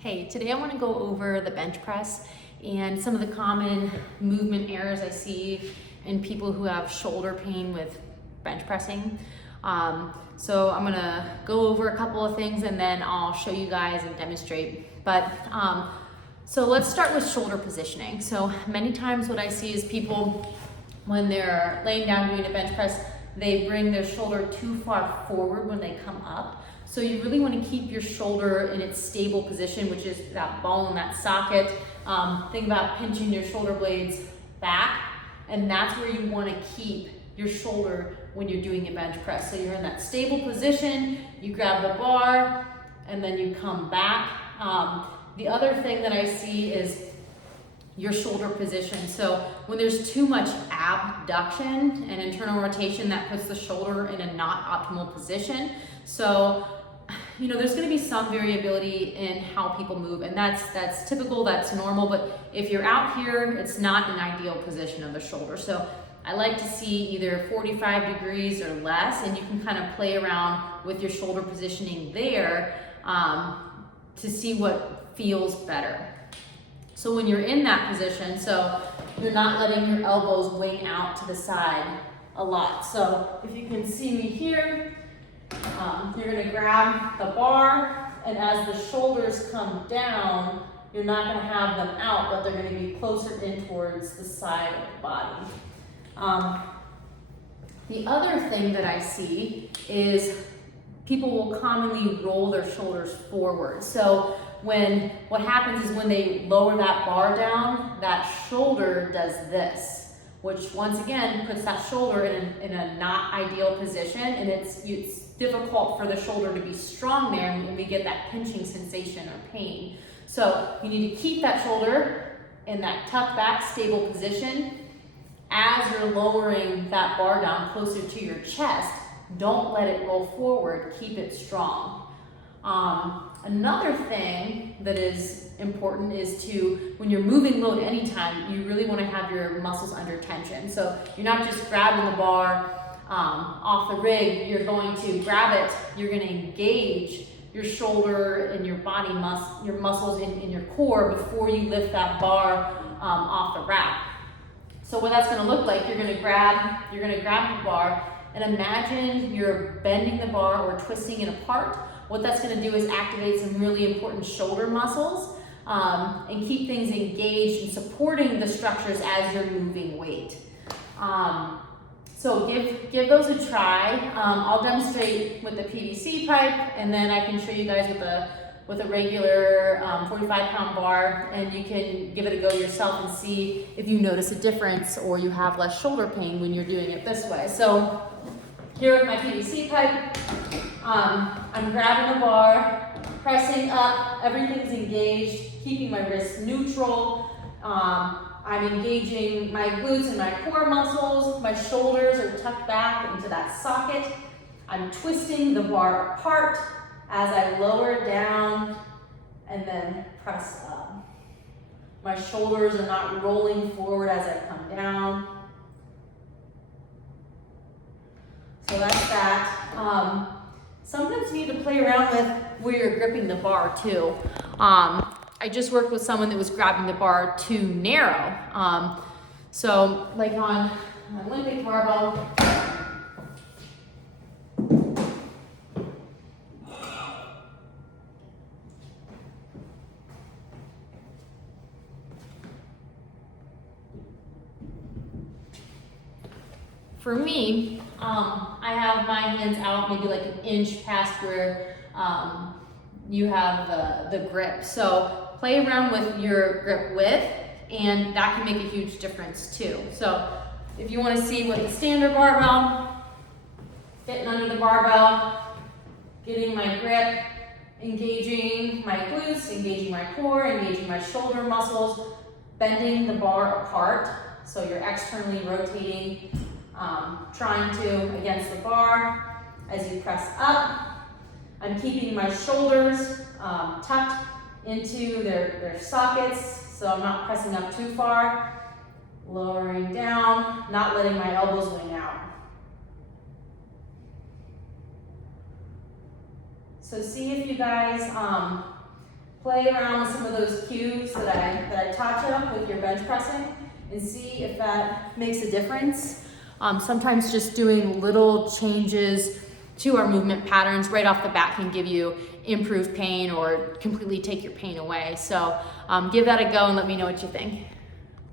Hey, today I want to go over the bench press and some of the common movement errors I see in people who have shoulder pain with bench pressing. So I'm going to go over a couple of things and then I'll show you guys and demonstrate. So let's start with shoulder positioning. So many times what I see is people, when they're laying down doing a bench press, they bring their shoulder too far forward when they come up. So you really want to keep your shoulder in its stable position, which is that ball in that socket. Think about pinching your shoulder blades back, and that's where you want to keep your shoulder when you're doing a bench press. So you're in that stable position, you grab the bar, and then you come back. The other thing that I see is your shoulder position. So when there's too much abduction and internal rotation, that puts the shoulder in a not optimal position. So, there's going to be some variability in how people move, and that's typical, that's normal, but if you're out here, it's not an ideal position of the shoulder. So I like to see either 45 degrees or less, and you can kind of play around with your shoulder positioning there to see what feels better. So when you're in that position, so you're not letting your elbows wing out to the side a lot. So if you can see me here, you're going to grab the bar, and as the shoulders come down, you're not going to have them out, but they're going to be closer in towards the side of the body. The other thing that I see is people will commonly roll their shoulders forward. So what happens is when they lower that bar down, that shoulder does this, which once again puts that shoulder in a not ideal position, and it's difficult for the shoulder to be strong there, and we get that pinching sensation or pain. So you need to keep that shoulder in that tucked back, stable position. As you're lowering that bar down closer to your chest, don't let it roll forward, keep it strong. Another thing that is important is when you're moving load anytime, you really want to have your muscles under tension. So you're not just grabbing the bar off the rig, you're going to grab it, you're going to engage your shoulder and your body your muscles in your core before you lift that bar off the rack. So what that's going to look like, you're going to grab the bar and imagine you're bending the bar or twisting it apart. What that's going to do is activate some really important shoulder muscles and keep things engaged and supporting the structures as you're moving weight. So give those a try. I'll demonstrate with the PVC pipe, and then I can show you guys with a regular 45-pound bar, and you can give it a go yourself and see if you notice a difference or you have less shoulder pain when you're doing it this way. So here with my PVC pipe, I'm grabbing the bar, pressing up, everything's engaged, keeping my wrists neutral. I'm engaging my glutes and my core muscles. My shoulders are tucked back into that socket. I'm twisting the bar apart as I lower down and then press up. My shoulders are not rolling forward as I come down. So that's that. Sometimes you need to play around with where you're gripping the bar too. I just worked with someone that was grabbing the bar too narrow. So like on an Olympic barbell, for me, I have my hands out maybe like an inch past where you have the grip. So play around with your grip width, and that can make a huge difference too. So if you want to see what the standard barbell, getting under the barbell, getting my grip, engaging my glutes, engaging my core, engaging my shoulder muscles, bending the bar apart. So you're externally rotating, trying to against the bar. As you press up, I'm keeping my shoulders tucked into their sockets, so I'm not pressing up too far. Lowering down, not letting my elbows wing out. So see if you guys play around with some of those cues that I taught you with your bench pressing and see if that makes a difference. Sometimes just doing little changes to our movement patterns right off the bat can give you improved pain or completely take your pain away. So give that a go and let me know what you think.